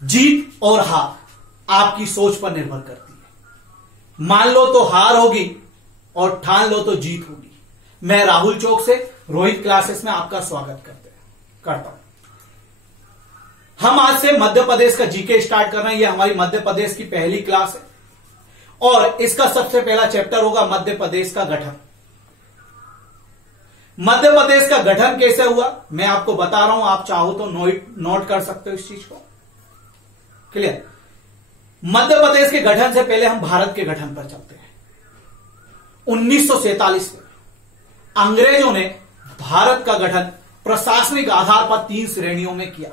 जीत और हार आपकी सोच पर निर्भर करती है। मान लो तो हार होगी और ठान लो तो जीत होगी। मैं राहुल चौक से रोहित क्लासेस में आपका स्वागत करता हूं। हम आज से मध्य प्रदेश का जीके स्टार्ट कर रहे हैं। ये हमारी मध्य प्रदेश की पहली क्लास है और इसका सबसे पहला चैप्टर होगा मध्य प्रदेश का गठन। मध्य प्रदेश का गठन कैसे हुआ मैं आपको बता रहा हूं, आप चाहो तो नोट कर सकते हो इस चीज को। क्लियर? मध्य प्रदेश के गठन से पहले हम भारत के गठन पर चलते हैं। 1947 में अंग्रेजों ने भारत का गठन प्रशासनिक आधार पर 3 श्रेणियों में किया।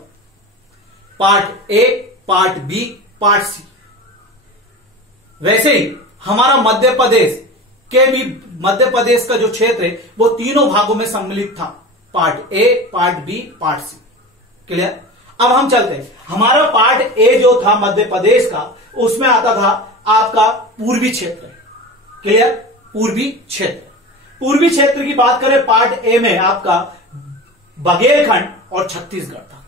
Part A, part B, part C. वैसे ही हमारा मध्य प्रदेश का जो क्षेत्र है वो तीनों भागों में सम्मिलित था, part A, part B, part C. Clear? अब हम चलते हैं। हमारा पार्ट ए जो था मध्य प्रदेश का, उसमें आता था आपका पूर्वी क्षेत्र। क्लियर? पूर्वी क्षेत्र। पूर्वी क्षेत्र की बात करें, पार्ट ए में आपका बघेलखंड और छत्तीसगढ़ था।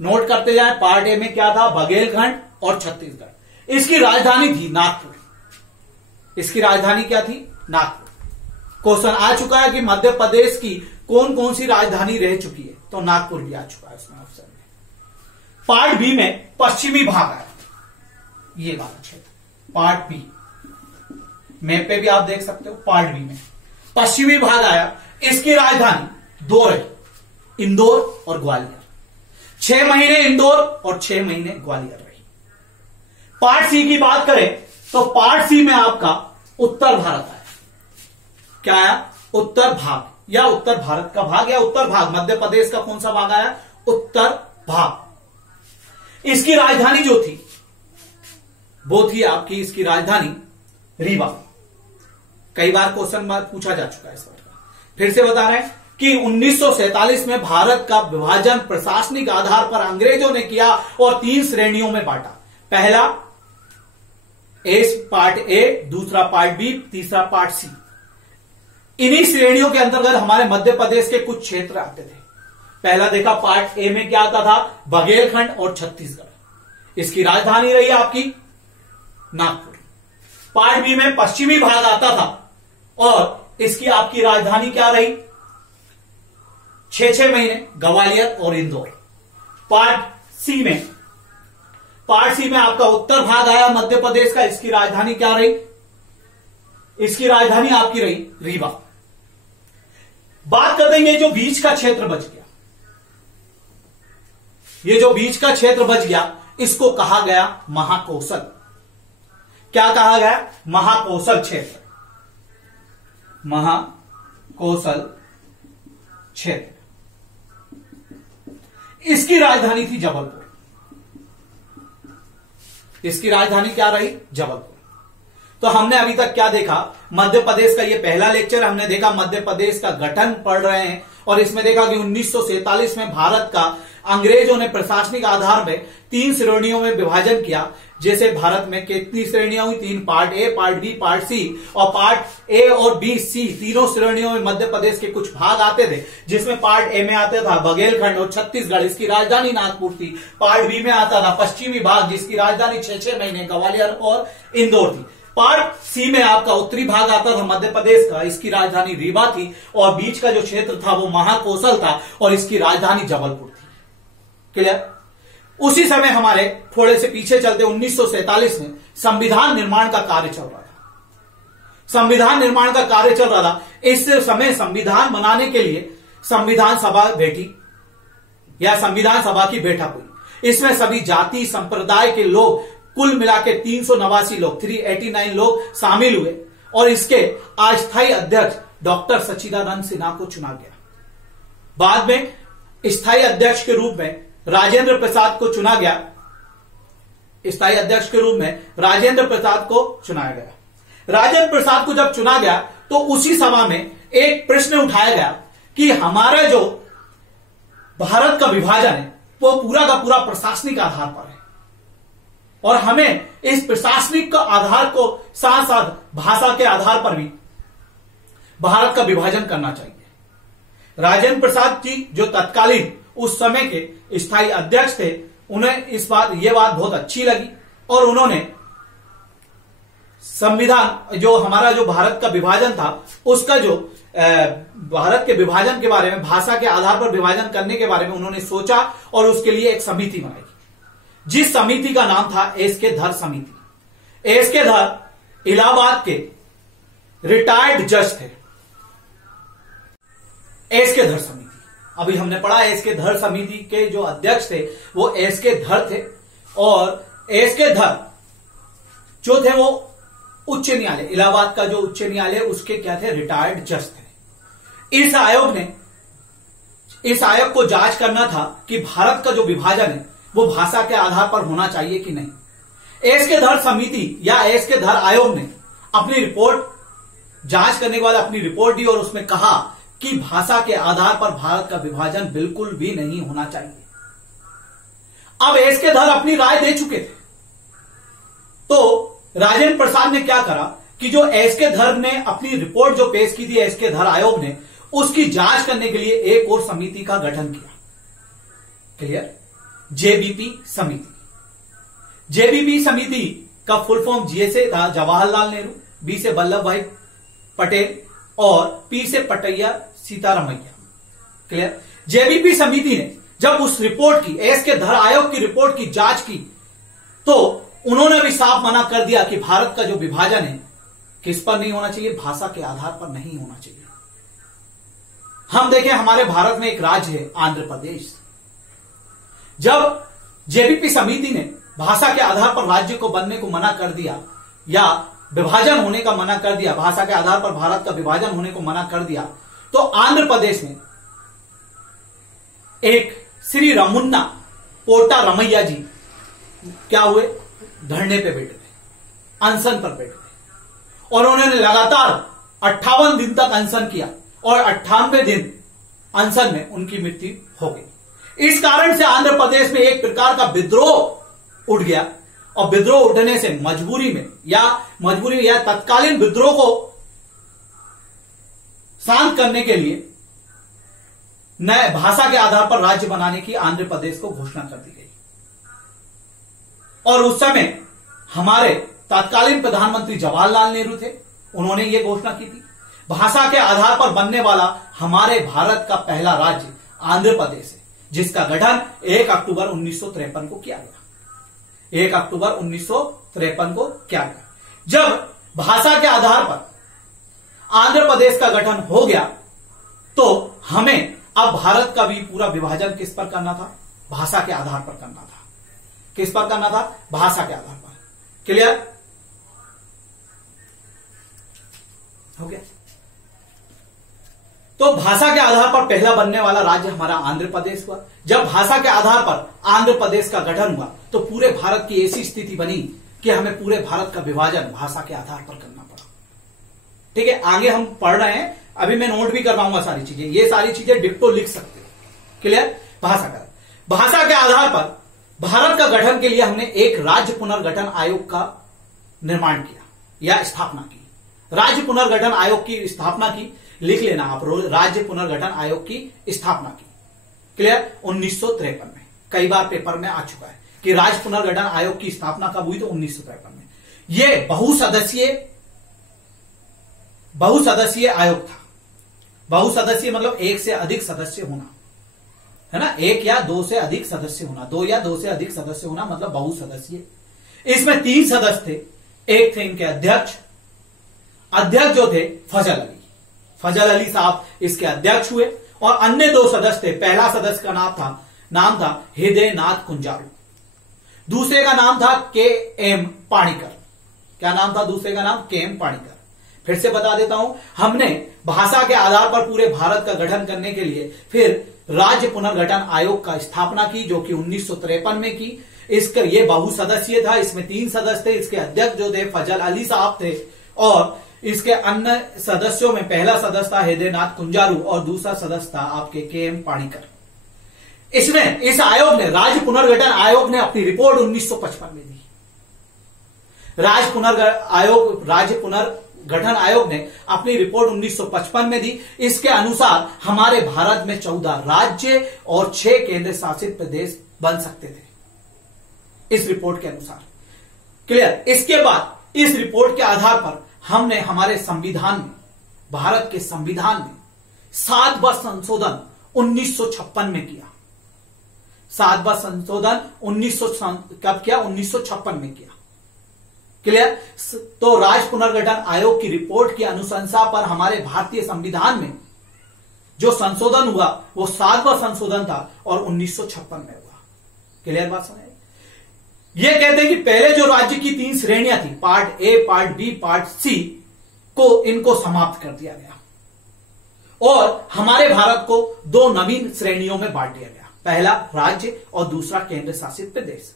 नोट करते जाएं, पार्ट ए में क्या था? बघेलखंड और छत्तीसगढ़। इसकी राजधानी थी नागपुर। इसकी राजधानी क्या थी? नागपुर। क्वेश्चन आ चुका है कि मध्य प्रदेश की कौन कौन सी राजधानी रह चुकी है, तो नागपुर भी आ चुका है उसमें ऑप्शन में। पार्ट बी में पश्चिमी भाग आया, ये वाला क्षेत्र पार्ट बी। मैप पे भी आप देख सकते हो, पार्ट बी में पश्चिमी भाग आया। इसकी राजधानी 2 रही, इंदौर और ग्वालियर। 6 महीने इंदौर और 6 महीने ग्वालियर रही। पार्ट सी की बात करें तो पार्ट सी में आपका उत्तर भारत आया। क्या आया? उत्तर भाग या उत्तर भारत का भाग या उत्तर भाग। मध्य प्रदेश का कौन सा भाग आया? उत्तर भाग। इसकी राजधानी जो थी वो थी आपकी, इसकी राजधानी रीवा। कई बार क्वेश्चन पूछा जा चुका है इस बार का, फिर से बता रहे हैं कि 1947 में भारत का विभाजन प्रशासनिक आधार पर अंग्रेजों ने किया और 3 श्रेणियों में बांटा। पहला पार्ट ए, दूसरा पार्ट बी, तीसरा पार्ट सी। इन्हीं श्रेणियों के अंतर्गत हमारे मध्य प्रदेश के कुछ क्षेत्र आते थे। पहला देखा, पार्ट ए में क्या आता था? बघेलखंड और छत्तीसगढ़। इसकी राजधानी रही आपकी नागपुर। पार्ट बी में पश्चिमी भाग आता था और इसकी आपकी राजधानी क्या रही? 6 महीने ग्वालियर और इंदौर। पार्ट सी में आपका उत्तर भाग आया मध्य प्रदेश का। इसकी राजधानी क्या रही? इसकी राजधानी आपकी रही रीवा। बात करते हैं ये जो बीच का क्षेत्र बच गया, ये जो बीच का क्षेत्र बच गया इसको कहा गया महाकौशल। क्या कहा गया? महाकौशल क्षेत्र। महाकौशल क्षेत्र। इसकी राजधानी थी जबलपुर। इसकी राजधानी क्या रही? जबलपुर। तो हमने अभी तक क्या देखा? मध्य प्रदेश का ये पहला लेक्चर हमने देखा, मध्य प्रदेश का गठन पढ़ रहे हैं और इसमें देखा कि 1947 में भारत का अंग्रेजों ने प्रशासनिक आधार में 3 श्रेणियों में विभाजन किया। जैसे भारत में कितनी श्रेणियां हुई? 3, part A, part B, part C. और पार्ट ए और बी, सी तीनों श्रेणियों में मध्य प्रदेश के कुछ भाग आते थे, जिसमें पार्ट ए में आता था बघेलखंड और छत्तीसगढ़, इसकी राजधानी नागपुर थी। पार्ट बी में आता था पश्चिमी भाग, जिसकी राजधानी 6 महीने ग्वालियर और इंदौर थी। पार्ट सी में आपका उत्तरी भाग आता था मध्य प्रदेश का, इसकी राजधानी रीवा थी और बीच का जो क्षेत्र था वो महाकौशल था और इसकी राजधानी जबलपुर थी। क्लियर? उसी समय हमारे थोड़े से पीछे चलते 1947 में संविधान निर्माण का कार्य चल रहा था। संविधान निर्माण का कार्य चल रहा था। इस समय संविधान बनाने के लिए संविधान सभा बैठी या संविधान सभा की बैठक हुई। इसमें सभी जाति संप्रदाय के लोग कुल मिला के 389 लोग 389 लोग शामिल हुए और इसके अस्थायी अध्यक्ष डॉक्टर सच्चिदानंद सिन्हा को चुना गया। बाद में स्थायी अध्यक्ष के रूप में राजेंद्र प्रसाद को चुना गया। स्थायी अध्यक्ष के रूप में राजेंद्र प्रसाद को चुनाया गया। राजेंद्र प्रसाद को जब चुना गया तो उसी सभा में एक प्रश्न उठाया गया कि हमारा जो भारत का विभाजन है वो पूरा का पूरा प्रशासनिक आधार पर है और हमें इस प्रशासनिक आधार को साथ साथ भाषा के आधार पर भी भारत का विभाजन करना चाहिए। राजेंद्र प्रसाद जी जो तत्कालीन उस समय के स्थायी अध्यक्ष थे, उन्हें ये बात बहुत अच्छी लगी और उन्होंने संविधान, जो हमारा जो भारत का विभाजन था, उसका जो भारत के विभाजन के बारे में, भाषा के आधार पर विभाजन करने के बारे में उन्होंने सोचा और उसके लिए एक समिति बनाई, जिस समिति का नाम था एस के धर समिति। एस के धर इलाहाबाद के रिटायर्ड जज थे। एस के धर समिति, अभी हमने पढ़ा एस के धर समिति के जो अध्यक्ष थे वो एस के धर थे, और एस के धर जो थे वो उच्च न्यायालय, इलाहाबाद का जो उच्च न्यायालय, उसके क्या थे, रिटायर्ड जज थे। इस आयोग को जांच करना था कि भारत का जो विभाजन है वो भाषा के आधार पर होना चाहिए कि नहीं। एस के धर समिति या एस के धर आयोग ने अपनी रिपोर्ट जांच करने के बाद अपनी रिपोर्ट दी और उसमें कहा कि भाषा के आधार पर भारत का विभाजन बिल्कुल भी नहीं होना चाहिए। अब एस के धर अपनी राय दे चुके थे, तो राजेंद्र प्रसाद ने क्या करा कि जो एस के धर ने अपनी रिपोर्ट जो पेश की थी एस के धर आयोग ने, उसकी जांच करने के लिए एक और समिति का गठन किया। क्लियर? जेबीपी समिति। जेबीपी समिति का फुल फॉर्म जी से था, जवाहरलाल नेहरू, बी से वल्लभ भाई पटेल और पी से पटैया सीतारमैया। क्लियर? जेबीपी समिति ने जब उस रिपोर्ट की, एस के धर आयोग की रिपोर्ट की जांच की, तो उन्होंने भी साफ मना कर दिया कि भारत का जो विभाजन है किस पर नहीं होना चाहिए, भाषा के आधार पर नहीं होना चाहिए। हम देखें, हमारे भारत में एक राज्य है आंध्र प्रदेश। जब जेबीपी समिति ने भाषा के आधार पर राज्य को बनने को मना कर दिया या विभाजन होने का मना कर दिया, भाषा के आधार पर भारत का विभाजन होने को मना कर दिया, तो आंध्र प्रदेश में एक श्री रमुन्ना पोटा रमैया जी क्या हुए, धरने पे बैठे थे, अनशन पर बैठे थे, और उन्होंने लगातार 58 दिन तक अनशन किया और 98वें दिन अनशन में उनकी मृत्यु हो गई। इस कारण से आंध्र प्रदेश में एक प्रकार का विद्रोह उठ गया, और विद्रोह उठने से मजबूरी में या तत्कालीन विद्रोह को शांत करने के लिए नए भाषा के आधार पर राज्य बनाने की आंध्र प्रदेश को घोषणा कर दी गई। और उस समय हमारे तत्कालीन प्रधानमंत्री जवाहरलाल नेहरू थे, उन्होंने यह घोषणा की थी। भाषा के आधार पर बनने वाला हमारे भारत का पहला राज्य आंध्र प्रदेश है, जिसका गठन 1 अक्टूबर 1953 को किया गया। 1 अक्टूबर 1953 को किया गया। जब भाषा के आधार पर आंध्र प्रदेश का गठन हो गया, तो हमें अब भारत का भी पूरा विभाजन किस पर करना था, भाषा के आधार पर करना था। किस पर करना था, भाषा के आधार पर। क्लियर हो गया? तो भाषा के आधार पर पहला बनने वाला राज्य हमारा आंध्र प्रदेश हुआ। जब भाषा के आधार पर आंध्र प्रदेश का गठन हुआ, तो पूरे भारत की ऐसी स्थिति बनी कि हमें पूरे भारत का विभाजन भाषा के आधार पर करना पड़ा। ठीक है, आगे हम पढ़ रहे हैं, अभी मैं नोट भी करवाऊंगा सारी चीजें, ये सारी चीजें डिक्टो लिख सकते हो। क्लियर? भाषा के आधार पर भारत का गठन के लिए हमने एक राज्य पुनर्गठन आयोग का निर्माण किया या स्थापना की। राज्य पुनर्गठन आयोग की स्थापना की, लिख लेना आप, राज्य पुनर्गठन आयोग की स्थापना की। क्लियर? 1953 में। कई बार पेपर में आ चुका है कि राज्य पुनर्गठन आयोग की स्थापना कब हुई, तो 1953 में। यह बहुसदस्यीय आयोग था। बहुसदस्यीय मतलब एक से अधिक सदस्य होना, है ना, एक या दो से अधिक सदस्य होना, 2 या 2 से अधिक सदस्य होना मतलब बहुसदस्यीय। इसमें 3 सदस्य थे। एक थे इनके अध्यक्ष जो थे फजल अली साहब इसके अध्यक्ष हुए, और अन्य 2 सदस्य थे। पहला सदस्य का नाम था हृदयनाथ कुंजारू, दूसरे का नाम था के.एम. पाणिकर। क्या नाम था दूसरे का नाम? के.एम. पाणिकर। फिर से बता देता हूं, हमने भाषा के आधार पर पूरे भारत का गठन करने के लिए फिर राज्य पुनर्गठन आयोग का स्थापना की, जो कि 1953 में की। इसका ये बहुसदस्यीय था, इसमें 3 सदस्य थे। इसके अध्यक्ष जो थे फजल अली साहब थे, और इसके अन्य सदस्यों में पहला सदस्य था हृदयनाथ कुंजारू और दूसरा सदस्य था आपके के.एम. पाणिकर। इसमें इस आयोग ने, राज्य पुनर्गठन आयोग ने अपनी रिपोर्ट 1955 में दी। राज्य पुनर्गठन आयोग ने अपनी रिपोर्ट 1955 में दी। इसके अनुसार हमारे भारत में 14 राज्य और 6 केंद्र शासित प्रदेश बन सकते थे। इस रिपोर्ट के अनुसार। क्लियर। इसके बाद इस रिपोर्ट के आधार पर हमने हमारे संविधान में, भारत के संविधान में 7वां संशोधन 1956 में किया। 7वां संशोधन कब किया? 1956 में किया। क्लियर। तो राज्य पुनर्गठन आयोग की रिपोर्ट की अनुशंसा पर हमारे भारतीय संविधान में जो संशोधन हुआ वो 7वां संशोधन था और 1956 में हुआ। क्लियर बात समझ? ये कहते हैं कि पहले जो राज्य की 3 श्रेणियां थी, part A, part B, part C, को इनको समाप्त कर दिया गया और हमारे भारत को 2 नवीन श्रेणियों में बांट दिया गया। पहला राज्य और दूसरा केंद्र शासित प्रदेश।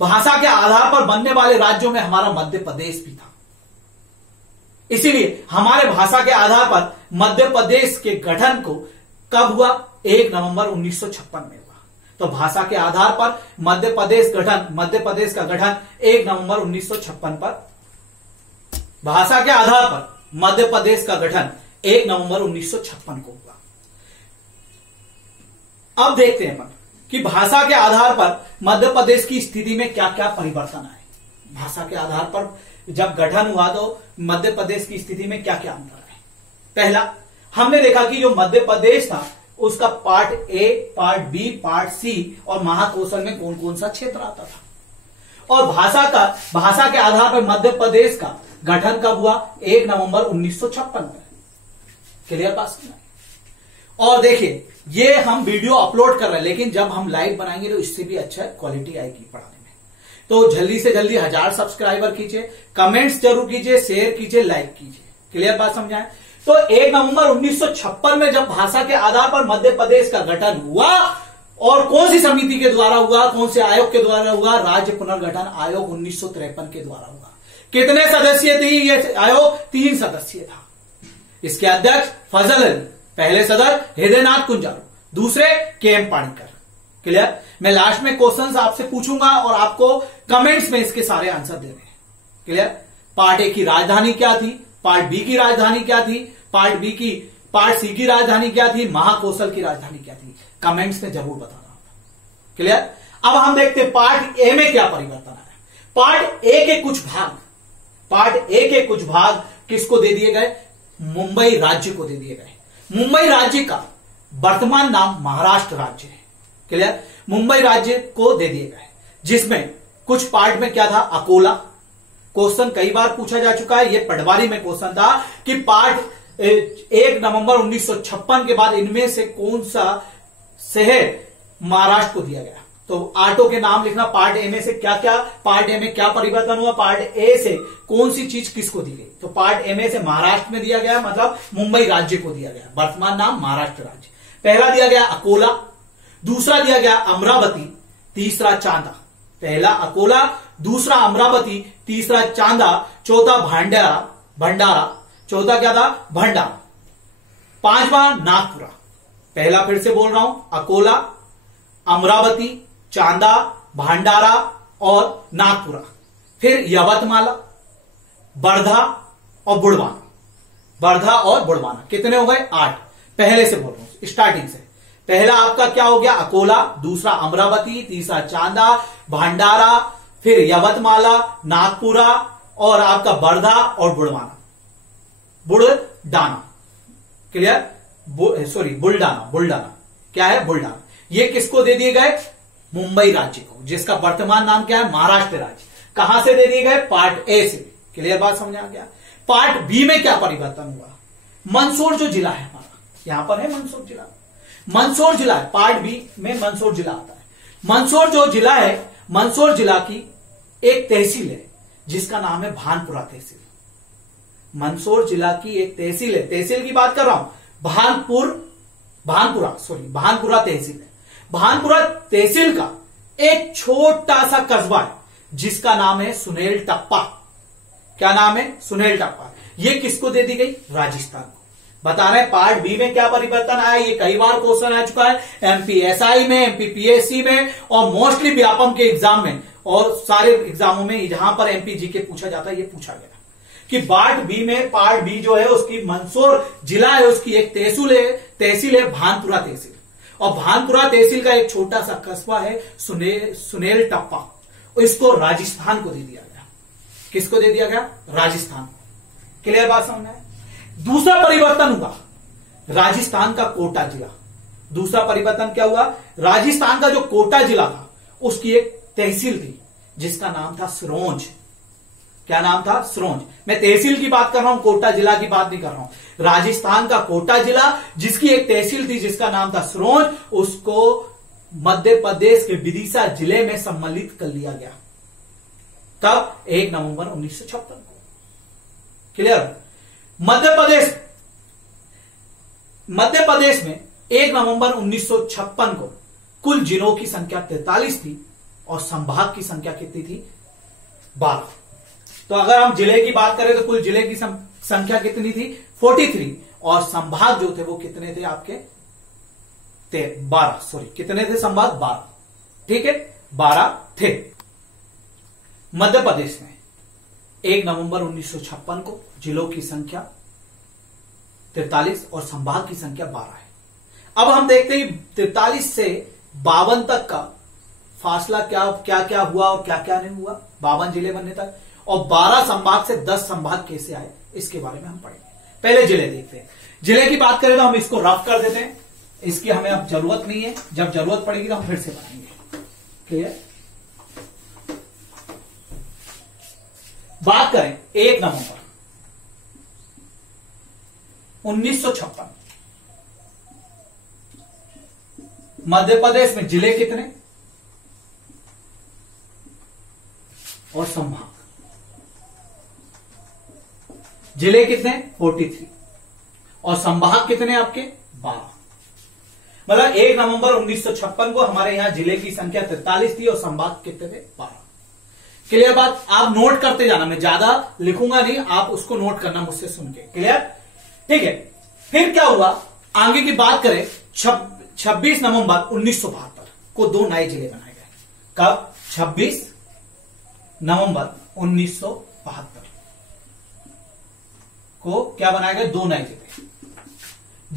भाषा के आधार पर बनने वाले राज्यों में हमारा मध्य प्रदेश भी था। इसीलिए हमारे भाषा के आधार पर मध्य प्रदेश के गठन को कब हुआ? 1 नवंबर 1956 में हुआ। तो भाषा के आधार पर मध्य प्रदेश का गठन 1 नवंबर 1956 पर, भाषा के आधार पर मध्य प्रदेश का गठन 1 नवंबर 1956 को हुआ। अब देखते हैं अपन कि भाषा के आधार पर मध्य प्रदेश की स्थिति में क्या क्या परिवर्तन आए। भाषा के आधार पर जब गठन हुआ तो मध्य प्रदेश की स्थिति में क्या क्या अंतर आए। पहला, हमने देखा कि जो मध्य प्रदेश था उसका part A, part B, part C और महाकौशल में कौन कौन सा क्षेत्र आता था। और भाषा के आधार पर मध्य प्रदेश का गठन कब हुआ? 1 नवंबर 1956 में। क्लियर पास करना है। और देखिए ये हम वीडियो अपलोड कर रहे हैं, लेकिन जब हम लाइव बनाएंगे तो इससे भी अच्छा क्वालिटी आएगी पढ़ाने में। तो जल्दी से जल्दी 1000 सब्सक्राइबर कीजिए, कमेंट्स जरूर कीजिए, शेयर कीजिए, लाइक कीजिए। क्लियर बात समझाएं? तो 1 नवंबर 1956 में जब भाषा के आधार पर मध्य प्रदेश का गठन हुआ, और कौन सी समिति के द्वारा हुआ, कौन से आयोग के द्वारा हुआ? राज्य पुनर्गठन आयोग 1953 के द्वारा हुआ। कितने सदस्यीय थी ये आयोग? 3 सदस्यीय था। इसके अध्यक्ष फजल अली, पहले सदस्य हृदयनाथ कुंजारू, दूसरे के.एम. पाणिकर। क्लियर। मैं लास्ट में क्वेश्चंस आपसे पूछूंगा और आपको कमेंट्स में इसके सारे आंसर देने हैं। क्लियर। पार्ट ए की राजधानी क्या थी, पार्ट बी की राजधानी क्या थी, पार्ट सी की राजधानी क्या थी, महाकौशल की राजधानी क्या थी, कमेंट्स में जरूर बताना। क्लियर। अब हम देखते हैं पार्ट ए में क्या परिवर्तन आया। पार्ट ए के कुछ भाग किसको दे दिए गए? मुंबई राज्य को दे दिए गए। मुंबई राज्य का वर्तमान नाम महाराष्ट्र राज्य है। क्लियर। मुंबई राज्य को दे दिए गए, जिसमें कुछ पार्ट में क्या था? अकोला। क्वेश्चन कई बार पूछा जा चुका है, ये पटवारी में क्वेश्चन था कि पार्ट 1 नवंबर 1956 के बाद इनमें से कौन सा शहर महाराष्ट्र को दिया गया। तो ऑटो के नाम लिखना। पार्ट ए में से क्या क्या, पार्ट ए में क्या परिवर्तन हुआ, पार्ट ए से कौन सी चीज किसको दी गई। तो पार्ट ए में से महाराष्ट्र में दिया गया, मतलब मुंबई राज्य को दिया गया, वर्तमान नाम महाराष्ट्र राज्य। पहला दिया गया अकोला, दूसरा दिया गया अमरावती, तीसरा चांदा। पहला अकोला, दूसरा अमरावती, तीसरा चांदा, चौथा भंडारा, चौथा क्या था? भंडारा। 5वां नागपुरा। पहला फिर से बोल रहा हूं, अकोला, अमरावती, चांदा, भंडारा और नागपुरा। फिर यवतमाला, वर्धा और बुड़वाना। कितने हो गए? 8। पहले से बोल रहा हूं, स्टार्टिंग से। पहला आपका क्या हो गया? अकोला, दूसरा अमरावती, तीसरा चांदा, भंडारा, फिर यवतमाला, नागपुरा और आपका वर्धा और बुड़डाना। क्लियर। सॉरी, बुल्डाना। क्या है? बुल्डाना। ये किसको दे दिए गए? मुंबई राज्य को, जिसका वर्तमान नाम क्या है? महाराष्ट्र राज्य। कहां से दे दिए गए? पार्ट ए से। क्लियर बात समझ आ गया। पार्ट बी में क्या परिवर्तन हुआ? मंदसौर जो जिला है हमारा, यहां पर है मंदसौर जिला है। पार्ट बी में मंदसौर जिला आता है। मंदसौर जो जिला है, मंदसौर जिला की एक तहसील है जिसका नाम है भानपुरा तहसील। मंदसौर जिला की एक तहसील है, तहसील की बात कर रहा हूं, भानपुरा तहसील है। भानपुरा तहसील का एक छोटा सा कस्बा है जिसका नाम है सुनेल टप्पा। क्या नाम है? सुनेल टप्पा। ये किसको दे दी गई? राजस्थान को। बता रहे हैं पार्ट बी में क्या परिवर्तन आया। ये कई बार क्वेश्चन आ चुका है एमपीएसआई में, एमपीपीएससी में और मोस्टली व्यापम के एग्जाम में और सारे एग्जामों में जहां पर एमपीजी के पूछा जाता है, ये पूछा गया कि पार्ट बी जो है उसकी मंदसौर जिला है, उसकी एक तहसील है भानपुरा तहसील। और भानपुरा तहसील का एक छोटा सा कस्बा है सुनेल टप्पा। इसको राजस्थान को दे दिया गया। किसको दे दिया गया? राजस्थान। क्लियर बात समझ में? दूसरा परिवर्तन हुआ राजस्थान का कोटा जिला। दूसरा परिवर्तन क्या हुआ? राजस्थान का जो कोटा जिला था उसकी एक तहसील थी जिसका नाम था सिरोंज। क्या नाम था? सिरोंज। मैं तहसील की बात कर रहा हूं, कोटा जिला की बात नहीं कर रहा हूं। राजस्थान का कोटा जिला जिसकी एक तहसील थी जिसका नाम था सिरोंज, उसको मध्य प्रदेश के विदिशा जिले में सम्मिलित कर लिया गया। तब 1 नवंबर 1956 को। क्लियर? मध्य प्रदेश में 1 नवंबर 1956 को कुल जिलों की संख्या 43 थी और संभाग की संख्या कितनी थी? 12। तो अगर हम जिले की बात करें तो कुल जिले की संख्या कितनी थी? 43। और संभाग जो थे वो कितने थे आपके? 12। सॉरी, कितने थे संभाग? 12। ठीक है, 12 थे। मध्य प्रदेश में 1 नवंबर 1956 को जिलों की संख्या 43 और संभाग की संख्या 12 है। अब हम देखते हैं 43 से 52 तक का फासला क्या क्या हुआ और क्या क्या नहीं हुआ 52 जिले बनने तक, और 12 संभाग से 10 संभाग कैसे आए इसके बारे में हम पढ़ेंगे। पहले जिले देखते हैं। जिले की बात करें तो हम इसको रफ कर देते हैं, इसकी हमें अब जरूरत नहीं है, जब जरूरत पड़ेगी तो हम फिर से बनाएंगे। क्लियर? बात करें 1 नवंबर 1956, मध्य प्रदेश में जिले कितने और संभाग? जिले कितने? 43 और संभाग कितने आपके? 12। मतलब 1 नवंबर 1956 को हमारे यहां जिले की संख्या 43 थी और संभाग कितने थे? 12। क्लियर बात? आप नोट करते जाना, मैं ज्यादा लिखूंगा नहीं, आप उसको नोट करना मुझसे सुन के। क्लियर? ठीक है। फिर क्या हुआ आगे की बात करें, 26 नवंबर 1972 को 2 नए जिले बनाए गए। कब? 26 नवंबर 1972 को क्या बनाए गए? 2 नए जिले।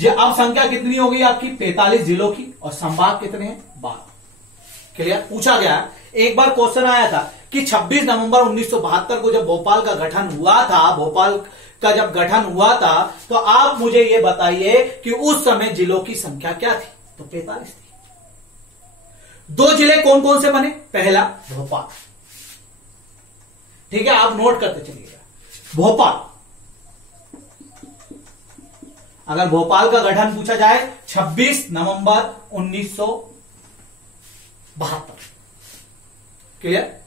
अब संख्या कितनी हो गई आपकी? 45 जिलों की, और संभाग कितने हैं? 12। क्लियर? पूछा गया, एक बार क्वेश्चन आया था कि 26 नवंबर 1972 को जब भोपाल का गठन हुआ था, भोपाल का जब गठन हुआ था, तो आप मुझे यह बताइए कि उस समय जिलों की संख्या क्या थी? तो 45 थी। 2 जिले कौन कौन से बने? पहला भोपाल। ठीक है, आप नोट करते चलिएगा। भोपाल, अगर भोपाल का गठन पूछा जाए 26 नवंबर 1972। क्लियर?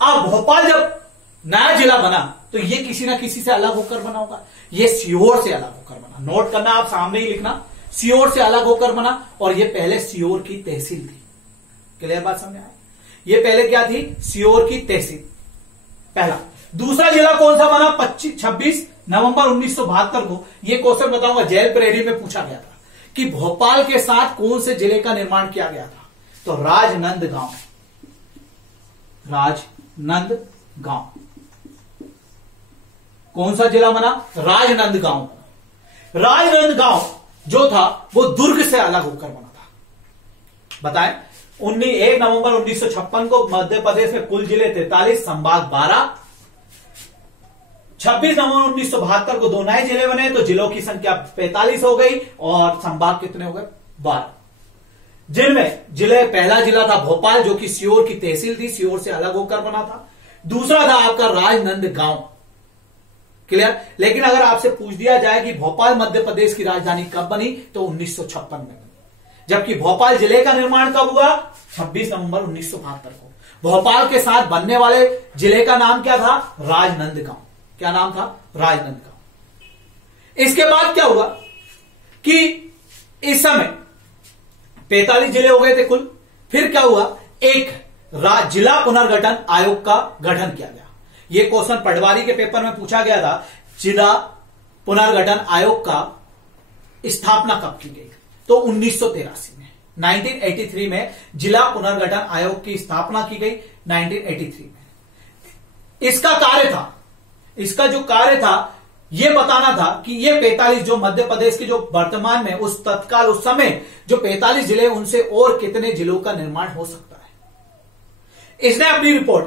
अब भोपाल जब नया जिला बना तो ये किसी ना किसी से अलग होकर बना होगा। ये सीहोर से अलग होकर बना। नोट करना, आप सामने ही लिखना, सीहोर से अलग होकर बना, और ये पहले सीहोर की तहसील थी। क्लियर बात समझ आए? ये पहले क्या थी? सीहोर की तहसील, पहला। दूसरा जिला कौन सा बना? 26 नवंबर 1972 को। यह क्वेश्चन बताऊंगा, जेल प्रेरी में पूछा गया था कि भोपाल के साथ कौन से जिले का निर्माण किया गया था? तो राजनांदगांव। राजनांदगांव कौन सा जिला बना? राजनांदगांव। राजनांदगांव जो था वो दुर्ग से अलग होकर बना था। बताएं, 1 नवंबर 1956 को मध्य प्रदेश में कुल जिले 43, संभाग 12। 26 नवंबर 1972 को 2 नए जिले बने, तो जिलों की संख्या 45 हो गई और संभाग कितने हो गए? 12। जिनमें जिले, पहला जिला था भोपाल जो कि सीहोर की तहसील थी, सीहोर से अलग होकर बना था। दूसरा था आपका राजनांदगांव। क्लियर? लेकिन अगर आपसे पूछ दिया जाए कि भोपाल मध्य प्रदेश की राजधानी कब बनी, तो 1956 में बनी। जबकि भोपाल जिले का निर्माण कब हुआ? 26 नवंबर 1972 को। भोपाल के साथ बनने वाले जिले का नाम क्या था? राजनांदगांव। क्या नाम था? राजनांदगांव। इसके बाद क्या हुआ कि इस समय 45 जिले हो गए थे कुल। फिर क्या हुआ? एक जिला पुनर्गठन आयोग का गठन किया गया। यह क्वेश्चन पटवारी के पेपर में पूछा गया था, जिला पुनर्गठन आयोग का स्थापना कब की गई? तो 1983 में, 1983 में जिला पुनर्गठन आयोग की स्थापना की गई। 1983 में इसका कार्य था, इसका जो कार्य था यह बताना था कि ये 45 जो मध्य प्रदेश के जो वर्तमान में उस तत्काल उस समय जो 45 जिले, उनसे और कितने जिलों का निर्माण हो सकता है। इसने अपनी रिपोर्ट,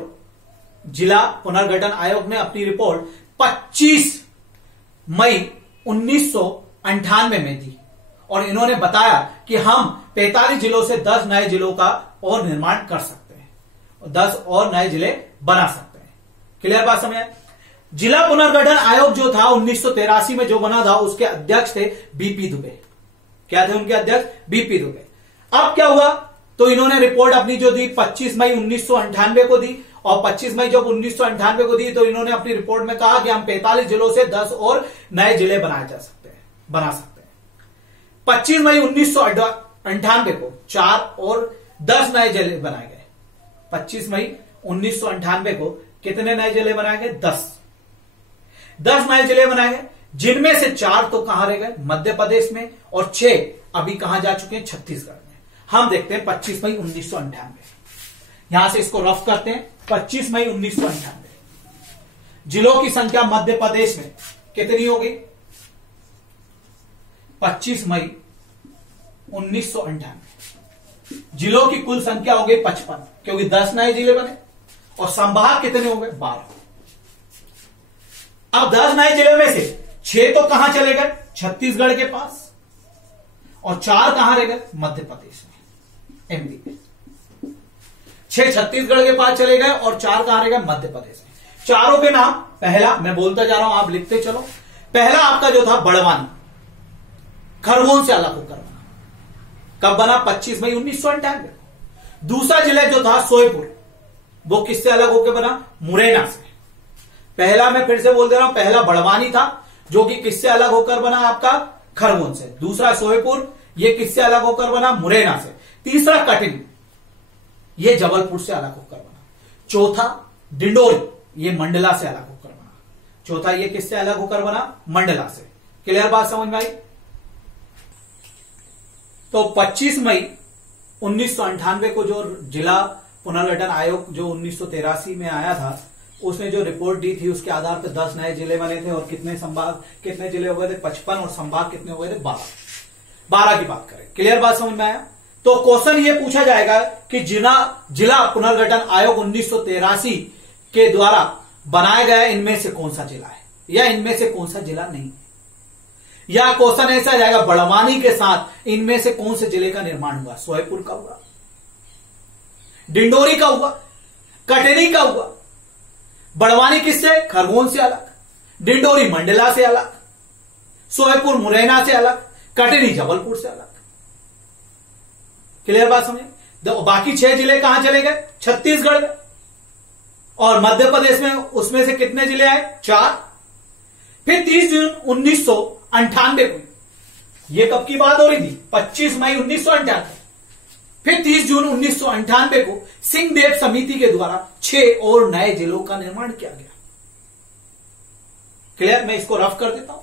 जिला पुनर्गठन आयोग ने अपनी रिपोर्ट 25 मई 1998 में दी और इन्होंने बताया कि हम 45 जिलों से 10 नए जिलों का और निर्माण कर सकते हैं, 10 और नए जिले बना सकते हैं। क्लियर बात समझ? जिला पुनर्गठन आयोग जो था 1983 में जो बना था, उसके अध्यक्ष थे बीपी दुबे। क्या थे उनके अध्यक्ष? बीपी दुबे। अब क्या हुआ, तो इन्होंने रिपोर्ट अपनी जो दी 25 मई 1998 को दी और 25 मई जब 1998 को दी तो इन्होंने अपनी रिपोर्ट में कहा कि हम 45 जिलों से 10 और नए जिले बना सकते हैं। 25 मई 1998 को 4 और 10 नए जिले बनाए गए। 25 मई 1998 को कितने नए जिले बनाए गए? 10 नए जिले बनाए गए, जिनमें से 4 तो कहां रह गए? मध्य प्रदेश में, और 6 अभी कहां जा चुके हैं? छत्तीसगढ़ में। हम देखते हैं 25 मई 1998, यहां से इसको रफ करते हैं। 25 मई 1998 जिलों की संख्या मध्य प्रदेश में कितनी हो गई? 25 मई 1998 जिलों की कुल संख्या हो गई 55, क्योंकि 10 नए जिले बने और संभाग कितने हो गए? 12। अब 10 नए जिले में से 6 तो कहां चले गए? छत्तीसगढ़ के पास, और 4 कहां रह गए? मध्य प्रदेश में, एमपी में। 6 छत्तीसगढ़ के पास चले गए और 4 कहां रह गए? मध्य प्रदेश में। चारों के नाम, पहला मैं बोलता जा रहा हूं, आप लिखते चलो। पहला आपका जो था बड़वानी, खरगोन से अलग होकर बना। कब बना? 25 मई 1998। दूसरा जिला जो था सोयपुर, वो किससे अलग होकर बना? मुरैना से। पहला मैं फिर से बोल दे रहा हूं, पहला बड़वानी था जो कि किससे अलग होकर बना? आपका खरगोन से। दूसरा सोयपुर, ये किससे अलग होकर बना? मुरैना से। तीसरा कटनी, ये जबलपुर से अलग होकर बना। चौथा डिंडोरी, ये मंडला से अलग होकर बना। चौथा ये किससे अलग होकर बना? मंडला से। क्लियर बात समझ में आई? तो 25 मई 1998 को जो जिला पुनर्गठन आयोग जो 1983 में आया था, उसने जो रिपोर्ट दी थी उसके आधार पर 10 नए जिले बने थे और कितने संभाग, कितने जिले हो गए थे? 55, और संभाग कितने हो गए थे? 12 की बात करें। क्लियर बात समझ में आया? तो क्वेश्चन ये पूछा जाएगा कि जिला पुनर्गठन आयोग 1983 के द्वारा बनाया गया इनमें से कौन सा जिला है, या इनमें से कौन सा जिला नहीं है। या क्वेश्चन ऐसा जाएगा, बड़वानी के साथ इनमें से कौन से जिले का निर्माण हुआ? सोयपुर का हुआ, डिंडोरी का हुआ, कटनी का हुआ। बड़वानी किससे? खरगोन से अलग, डिंडोरी मंडला से अलग, सोयपुर मुरैना से अलग, कटनी जबलपुर से अलग। क्लियर बात समझे? बाकी 6 जिले कहां चले गए? छत्तीसगढ़ में। और मध्य प्रदेश में उसमें से कितने जिले आए? 4। फिर 30 जून 1998 को, ये कब की बात हो रही थी? 25 मई 1998। फिर 30 जून 1998 को सिंहदेव समिति के द्वारा 6 और नए जिलों का निर्माण किया गया। क्लियर? मैं इसको रफ कर देता हूं।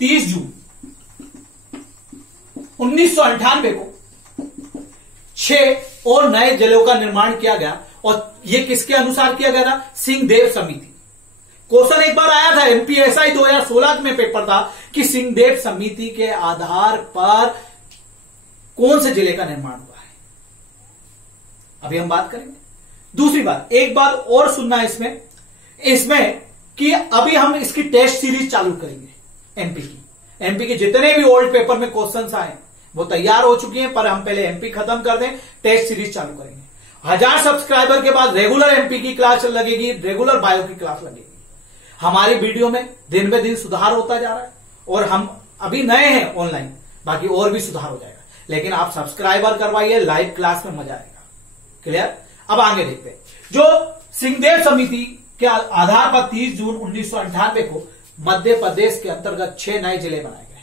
30 जून 1998 को 6 और नए जिलों का निर्माण किया गया, और यह किसके अनुसार किया गया था? सिंहदेव समिति। क्वेश्चन एक बार आया था, एमपीएसआई 2016 में पेपर था कि सिंहदेव समिति के आधार पर कौन से जिले का निर्माण हुआ है। अभी हम बात करेंगे। दूसरी बात, एक बात और सुनना इसमें कि अभी हम इसकी टेस्ट सीरीज चालू करेंगे। एमपी की जितने भी ओल्ड पेपर में क्वेश्चंस आए वो तैयार हो चुकी हैं, पर हम पहले एमपी खत्म कर दें, टेस्ट सीरीज चालू करेंगे। 1000 सब्सक्राइबर के बाद रेगुलर एमपी की क्लास लगेगी, रेगुलर बायो की क्लास लगेगी। हमारी वीडियो में दिन ब दिन सुधार होता जा रहा है, और हम अभी नए हैं ऑनलाइन, बाकी और भी सुधार हो जाएगा। लेकिन आप सब्सक्राइबर करवाइए, लाइव क्लास में मजा आएगा। क्लियर? अब आगे देखते हैं। जो सिंहदेव समिति के आधार पर 30 जून 1998 को मध्य प्रदेश के अंतर्गत 6 नए जिले बनाए गए,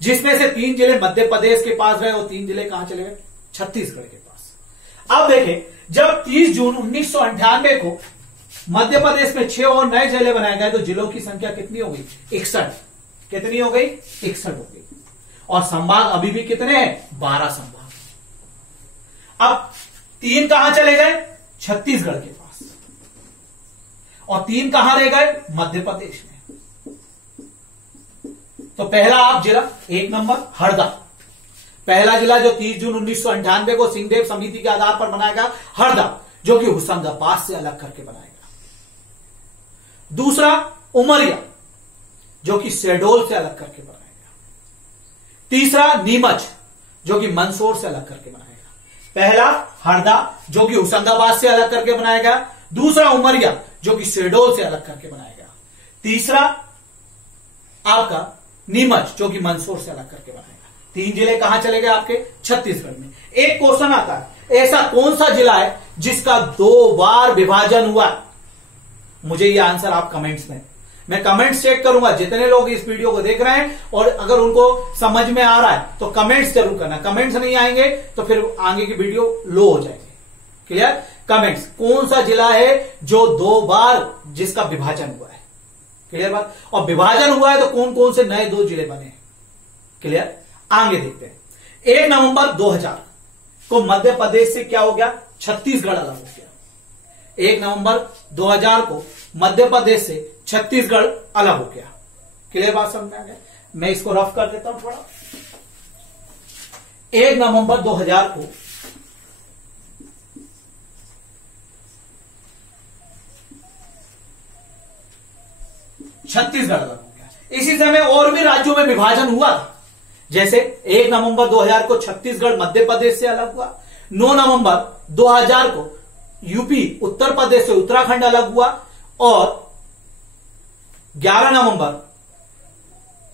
जिसमें से 3 जिले मध्य प्रदेश के पास रहे और 3 जिले कहां चले गए? छत्तीसगढ़ के पास। अब देखें, जब 30 जून 1998 को मध्य प्रदेश में 6 और नए जिले बनाए गए तो जिलों की संख्या कितनी हो गई? 61। कितनी हो गई? 61 हो गई। और संभाग अभी भी कितने हैं? 12 संभाग। अब 3 कहां चले गए? छत्तीसगढ़ के पास, और 3 कहां रह गए? मध्य प्रदेश में। तो पहला आप जिला, 1 नंबर हरदा, पहला जिला जो 30 जून 1998 को सिंहदेव समिति के आधार पर बनाया गया हरदा, जो कि होशंगाबाद से अलग करके बनाया गया। दूसरा उमरिया, जो कि शहडोल से अलग करके बनाया गया। तीसरा नीमच, जो कि मंदसौर से अलग करके बनाया गया। पहला हरदा, जो कि होशंगाबाद से अलग करके बनाया गया। दूसरा उमरिया, जो कि शहडोल से अलग करके बनाया गया। तीसरा आपका नीमच, जो कि मंदसौर से अलग करके बनाया गया। 3 जिले कहां चले गए आपके? छत्तीसगढ़ में। एक क्वेश्चन आता है, ऐसा कौन सा जिला है जिसका 2 बार विभाजन हुआ? मुझे ये आंसर आप कमेंट्स में, मैं कमेंट्स चेक करूंगा जितने लोग इस वीडियो को देख रहे हैं, और अगर उनको समझ में आ रहा है तो कमेंट्स जरूर करना। कमेंट्स नहीं आएंगे तो फिर आगे की वीडियो लो हो जाएगी। क्लियर? कमेंट्स, कौन सा जिला है जो 2 बार जिसका विभाजन हुआ है? क्लियर बात? और विभाजन हुआ है तो कौन कौन से नए 2 जिले बने? क्लियर? आगे देखते हैं। 1 नवंबर 2000 को मध्य प्रदेश से क्या हो गया? छत्तीसगढ़ अलग हो गया। 1 नवंबर 2000 को मध्य प्रदेश से छत्तीसगढ़ अलग हो गया। क्लियर बात समझ में आ गया? मैं इसको रफ कर देता हूं थोड़ा। 1 नवंबर 2000 को छत्तीसगढ़ अलग हो गया। इसी समय और भी राज्यों में विभाजन हुआ था, जैसे 1 नवंबर 2000 को छत्तीसगढ़ मध्य प्रदेश से अलग हुआ। 9 नवंबर 2000 को यूपी उत्तर प्रदेश से उत्तराखंड अलग हुआ, और 11 नवंबर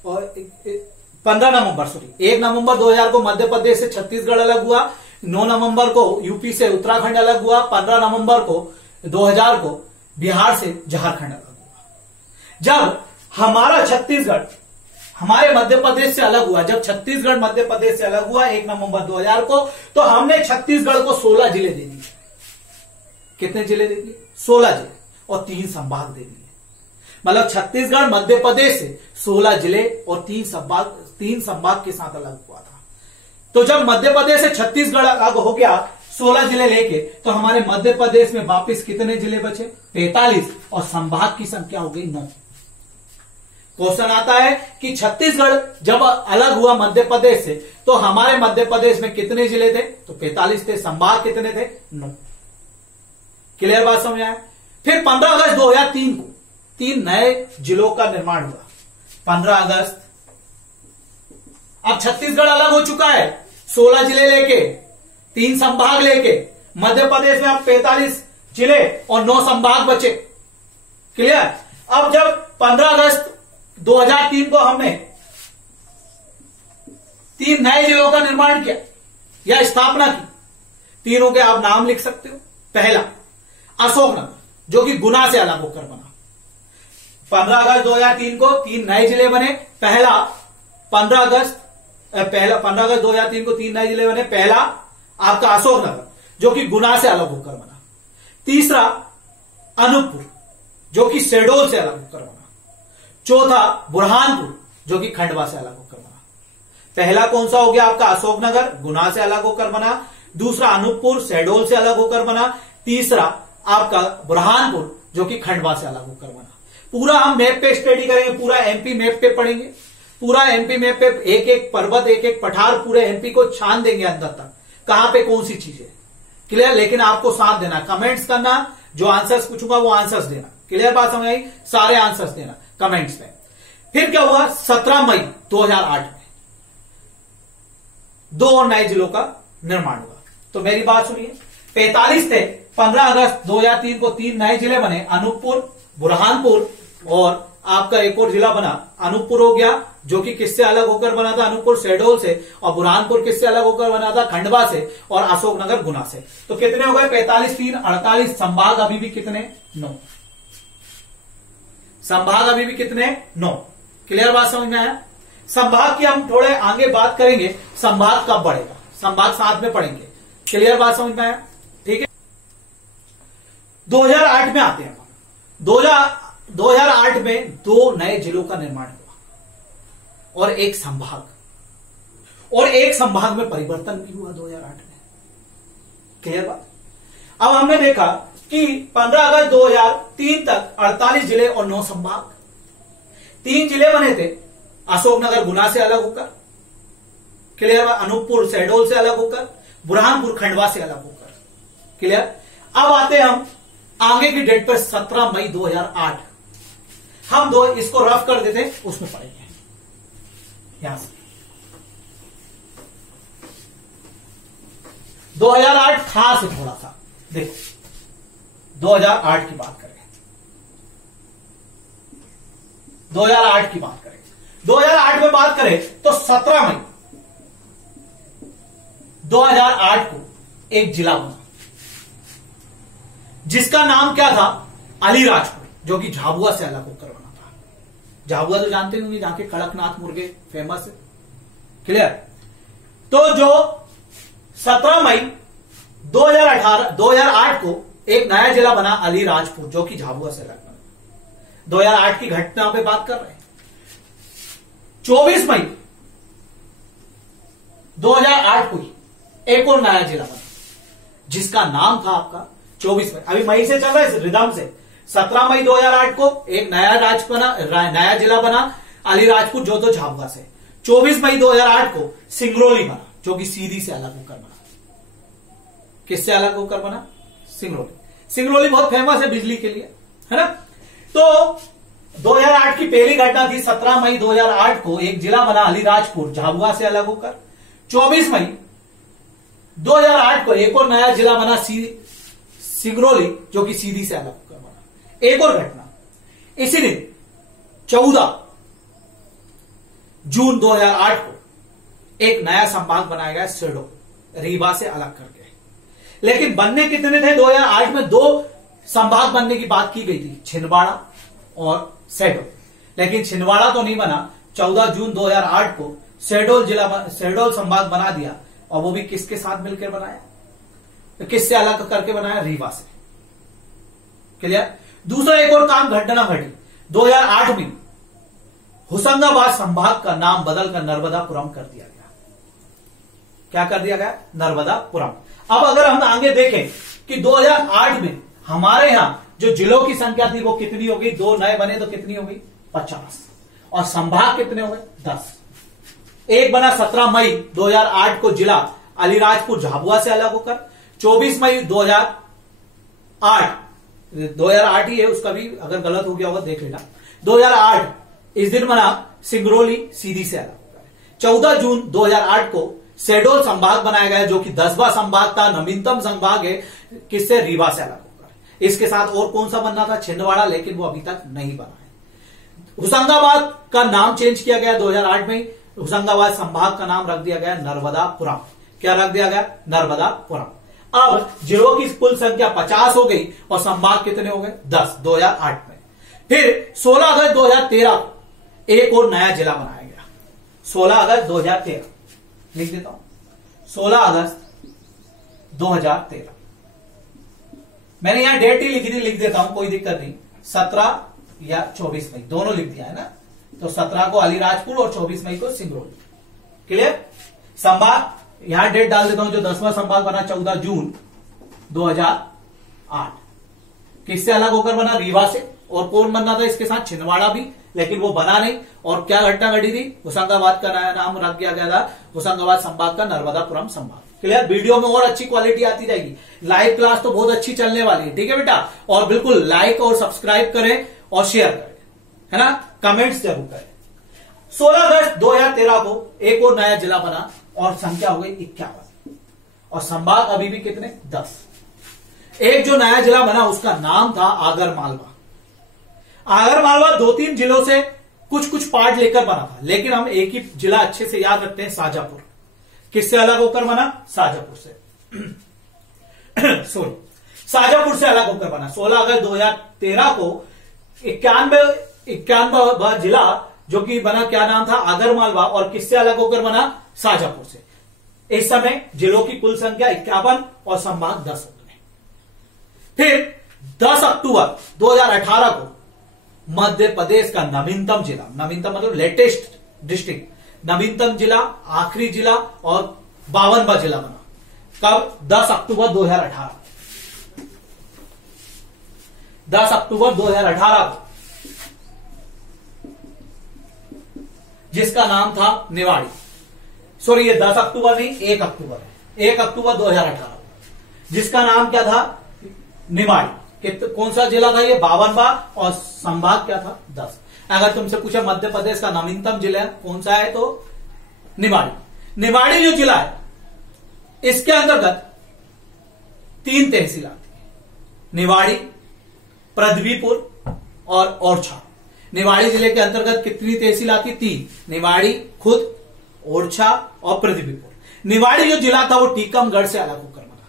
और 15 नवंबर 1 नवंबर 2000 को मध्य प्रदेश से छत्तीसगढ़ अलग हुआ। 9 नवंबर को यूपी से उत्तराखंड अलग हुआ। 15 नवंबर को 2000 को बिहार से झारखंड अलग हुआ। जब हमारा छत्तीसगढ़ हमारे मध्य प्रदेश से अलग हुआ, जब छत्तीसगढ़ मध्य प्रदेश से अलग हुआ 1 नवंबर 2000 को, तो हमने छत्तीसगढ़ को 16 जिले दे दिए। कितने जिले दे दिए? 16 जिले, और 3 संभाग दे दिए। मतलब छत्तीसगढ़ मध्य प्रदेश से 16 जिले और 3 संभाग के साथ अलग हुआ था। तो जब मध्य प्रदेश से छत्तीसगढ़ अलग हो गया 16 जिले लेके, तो हमारे मध्य प्रदेश में वापस कितने जिले बचे? 43, और संभाग की संख्या हो गई 9। क्वेश्चन आता है कि छत्तीसगढ़ जब अलग हुआ मध्य प्रदेश से, तो हमारे मध्य प्रदेश में कितने जिले थे? तो 43 थे। संभाग कितने थे? 9। क्लियर बात समझ आया? फिर 15 अगस्त 2003 को 3 नए जिलों का निर्माण हुआ। 15 अगस्त, अब छत्तीसगढ़ अलग हो चुका है 16 जिले लेके, 3 संभाग लेके। मध्य प्रदेश में अब 45 जिले और 9 संभाग बचे। क्लियर? अब जब 15 अगस्त 2003 को हमने 3 नए जिलों का निर्माण किया या स्थापना की, तीनों के आप नाम लिख सकते हो। पहला अशोकनगर, जो कि गुना से अलग होकर बना। 15 अगस्त 2003 को 3 नए जिले बने। पहला 15 अगस्त 2003 को 3 नए जिले बने। पहला आपका अशोकनगर, जो कि गुना से अलग होकर बना। तीसरा अनूपपुर, जो कि शहडोल से अलग होकर बना। चौथा बुरहानपुर, जो कि खंडवा से अलग होकर बना। पहला कौन सा हो गया आपका? अशोकनगर, गुना से अलग होकर बना। दूसरा अनूपपुर, शहडोल से अलग होकर बना। तीसरा आपका बुरहानपुर, जो कि खंडवा से अलग होकर बना। पूरा हम मैप पे स्टडी करेंगे, पूरा एमपी मैप पे पढ़ेंगे। पूरा एमपी मैप पे एक एक पर्वत, एक एक पठार, पूरे एमपी को छान देंगे अंदर तक, कहां पे कौन सी चीज है। क्लियर? लेकिन आपको साथ देना, कमेंट्स करना, जो आंसर्स पूछूंगा वो आंसर्स देना। क्लियर बात समझ आई? सारे आंसर्स देना कमेंट्स में। फिर क्या हुआ? 17 मई 2008 में 2 और नए जिलों का निर्माण हुआ। तो मेरी बात सुनिए, 45 थे। 15 अगस्त 2003 को 3 नए जिले बने, अनूपपुर, बुरहानपुर, और आपका एक और जिला बना अनूपपुर हो गया, जो कि किससे अलग होकर बना था? अनूपपुर शहडोल से। और बुरहानपुर किससे अलग होकर बना था? खंडवा से। और अशोकनगर गुना से। तो कितने हो गए? 45, 3, 48। संभाग अभी भी कितने? 9। संभाग अभी भी कितने? 9। क्लियर बात समझ में आया? संभाग की हम थोड़े आगे बात करेंगे, संभाग कब बढ़ेगा, संभाग साथ में पढ़ेंगे। क्लियर बात समझ में आया? ठीक है। 2008 में आते हैं। 2008 में 2 नए जिलों का निर्माण हुआ और एक संभाग में परिवर्तन भी हुआ 2008 में। क्लियर बात? अब हमने देखा कि 15 अगस्त 2003 तक 48 जिले और 9 संभाग। 3 जिले बने थे, अशोकनगर गुना से अलग होकर, क्लियर। अनूपपुर शहडोल से अलग होकर, बुरहानपुर खंडवा से अलग होकर। क्लियर। अब आते हैं हम आगे की डेट पर 17 मई 2008। हम दो इसको रफ कर देते हैं, उसमें पढ़ेंगे यहां से। 2008 खास है थोड़ा सा, देखो 2008 की बात करें, 2008 की बात करें, 2008 में बात करें तो 17 मई 2008 को एक जिला बना जिसका नाम क्या था, अलीराजपुर, जो कि झाबुआ से अलग होकर बना था। झाबुआ तो जानते होंगे, जहां के कड़कनाथ मुर्गे फेमस है। क्लियर। तो जो 17 मई 2008 को एक नया जिला बना अलीराजपुर, जो कि झाबुआ से अलग बना। 2008 की घटना पे बात कर रहे हैं। 24 मई 2008 को एक और नया जिला बना जिसका नाम था आपका 24 मई, अभी मई से चल रहा है रिदम से। 17 मई 2008 को एक नया जिला बना अलीराजपुर, जो तो झाबुआ से। 24 मई 2008 को सिंगरौली बना, जो कि सीधी से अलग होकर बना। किससे अलग होकर बना? सिंगरौली। सिंगरौली बहुत फेमस है बिजली के लिए, है ना। तो 2008 की पहली घटना थी, 17 मई 2008 को एक जिला बना अलीराजपुर, झाबुआ से अलग होकर। 24 मई 2008 को एक और नया जिला बना सिंगरौली, जो कि सीधी से अलग होकर बना। एक और घटना इसी दिन 14 जून 2008 को एक नया संभाग बनाया गया शहडोल, रीवा से अलग करके। लेकिन बनने कितने थे? 2008 में 2 संभाग बनने की बात की गई थी, छिंदवाड़ा और शहडोल। लेकिन छिंदवाड़ा तो नहीं बना। 14 जून 2008 को शहडोल संभाग बना दिया, और वो भी किसके साथ मिलकर बनाया? तो किससे अलग करके बनाया? रीवा से। क्लियर। दूसरा एक और काम घटना घटी 2008 में, होशंगाबाद संभाग का नाम बदलकर नर्मदापुरम कर दिया गया। क्या कर दिया गया? नर्मदापुरम। अब अगर हम आगे देखें कि 2008 में हमारे यहां जो जिलों की संख्या थी वो कितनी हो गई? 2 नए बने तो कितनी हो गई? 50। और संभाग कितने हो गए? 10। एक बना 17 मई 2008 को जिला अलीराजपुर, झाबुआ से अलग होकर। 24 मई 2008 ही है, उसका भी अगर गलत हो गया होगा देख लेना। 2008 इस दिन बना सिंगरौली, सीधी से अलग होकर। 14 जून 2008 को शहडोल संभाग बनाया गया, जो कि 10वां संभाग था, नवीनतम संभाग है। किससे? रीवा से अलग होकर। इसके साथ और कौन सा बनना था? छिंदवाड़ा, लेकिन वो अभी तक नहीं बना है। होशंगाबाद का नाम चेंज किया गया 2008 में। होशंगाबाद संभाग का नाम रख दिया गया नर्मदापुरम। क्या रख दिया गया? नर्मदापुरम। अब जिलों की कुल संख्या 50 हो गई और संभाग कितने हो गए? 10 2008 में। फिर 16 अगस्त 2013 एक और नया जिला बनाया गया। 16 अगस्त 2013 लिख देता हूं, 16 अगस्त 2013। मैंने यहां डेट ही लिखी थी, लिख देता हूं, कोई दिक्कत नहीं। 17 या 24 मई दोनों लिख दिया है ना। तो 17 को अलीराजपुर और 24 मई को सिंगरौली। क्लियर। संभाग यहां डेट डाल देता हूं, जो 10वां संभाग बना 14 जून 2008। किससे अलग होकर बना? रीवा से। और कौन बनना था इसके साथ? छिंदवाड़ा भी, लेकिन वो बना नहीं। और क्या घटना घटी थी? होशंगाबाद का नया नाम रख दिया गया था, होशंगाबाद संभाग का नर्मदापुरम संभाग। क्लियर। वीडियो में और अच्छी क्वालिटी आती रहेगी। लाइव क्लास तो बहुत अच्छी चलने वाली है, ठीक है बेटा। और बिल्कुल लाइक और सब्सक्राइब करें और शेयर करें, है ना। कमेंट्स जरूर करें। 16 अगस्त 2013 को एक और नया जिला बना और संख्या हो गई 51। और संभाग अभी भी कितने? 10। एक जो नया जिला बना उसका नाम था आगरमालवा। आगरमालवा 2-3 जिलों से कुछ कुछ पार्ट लेकर बना था, लेकिन हम एक ही जिला अच्छे से याद रखते हैं, शाजापुर। किससे अलग होकर बना? शाजापुर से। सॉरी, शाजापुर से अलग होकर बना। 16 अगस्त 2013 को 91 जिला जो कि बना, क्या नाम था? आगरमालवा। और किससे अलग होकर बना? शाजापुर से। इस समय जिलों की कुल संख्या 51 और संभाग 10 हो गए। फिर 10 अक्टूबर 2018 को मध्य प्रदेश का नवीनतम जिला, नवीनतम मतलब लेटेस्ट डिस्ट्रिक्ट, नवीनतम जिला, आखिरी जिला और 52वां जिला बना। कब? 10 अक्टूबर 2018। 10 अक्टूबर 2018 को, जिसका नाम था निवाड़ी। सॉरी ये 10 अक्टूबर नहीं, 1 अक्टूबर है, 1 अक्टूबर 2018, जिसका नाम क्या था, निमाड़ी। कौन सा जिला था ये, 52वां, और संभाग क्या था, 10। अगर तुमसे पूछे मध्य प्रदेश का नवीनतम जिला कौन सा है तो निमाड़ी। निमाड़ी जो जिला है इसके अंतर्गत 3 तहसील आती है, निवाड़ी, पृथ्वीपुर और ओरछा। निवाड़ी जिले के अंतर्गत कितनी तहसील आती, 3, निवाड़ी, खुद, ओरछा और पृथ्वीपुर। निवाड़ी जो जिला था वो टीकमगढ़ से अलग होकर बना।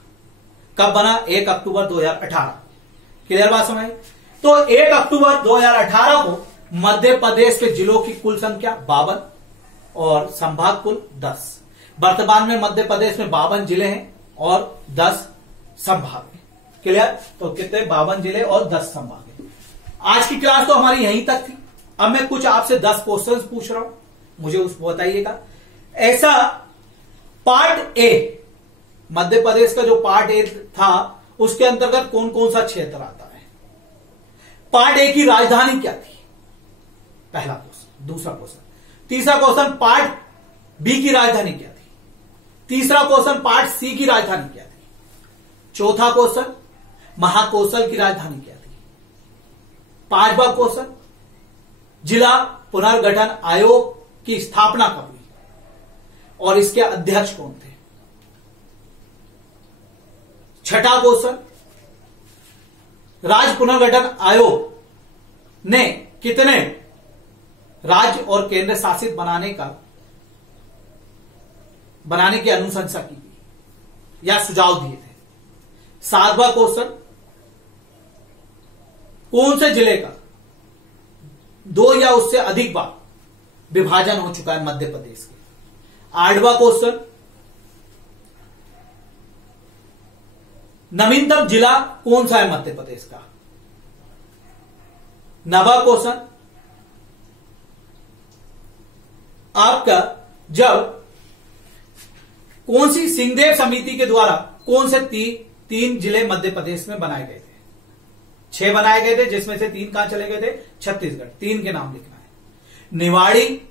कब बना, 1 अक्टूबर 2018। क्लियर बात समझ। तो 1 अक्टूबर 2018 को मध्य प्रदेश के जिलों की कुल संख्या 52 और संभाग कुल 10। वर्तमान में मध्य प्रदेश में 52 जिले हैं और 10 संभाग हैं। क्लियर। तो कितने, 52 जिले और 10 संभाग हैं। आज की क्लास तो हमारी यहीं तक थी। अब मैं कुछ आपसे 10 क्वेश्चंस पूछ रहा हूं, मुझे उसको बताइएगा। ऐसा पार्ट ए, मध्य प्रदेश का जो पार्ट ए था उसके अंतर्गत कौन कौन सा क्षेत्र आता है। पार्ट ए की राजधानी क्या थी, पहला क्वेश्चन। दूसरा क्वेश्चन, तीसरा क्वेश्चन, पार्ट बी की राजधानी क्या थी। तीसरा क्वेश्चन, पार्ट सी की राजधानी क्या थी। चौथा क्वेश्चन, महाकौशल की राजधानी क्या थी। 5वां क्वेश्चन, जिला पुनर्गठन आयोग की स्थापना कब हुई और इसके अध्यक्ष कौन थे। 6ठा क्वेश्चन, राज्य पुनर्गठन आयोग ने कितने राज्य और केंद्र शासित बनाने की अनुशंसा की या सुझाव दिए थे। 7वां क्वेश्चन, कौन से जिले का 2 या उससे अधिक बार विभाजन हो चुका है मध्य प्रदेश के। 8वां क्वेश्चन, नवीनतम जिला कौन सा है मध्य प्रदेश का। 9वां क्वेश्चन, आपका जब कौन सी सिंहदेव समिति के द्वारा कौन से 3 जिले मध्य प्रदेश में बनाए गए थे। 6 बनाए गए थे, जिसमें से 3 कहां चले गए थे, छत्तीसगढ़। 3 के नाम लिखना है। निवाड़ी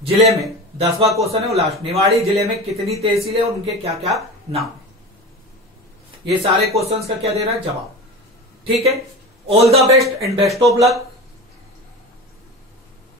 जिले में 10वां क्वेश्चन है वो लास्ट, निवाड़ी जिले में कितनी तहसीलें और उनके क्या क्या नाम है। ये सारे क्वेश्चंस का क्या दे रहा है, जवाब। ठीक है। All the best and best of luck.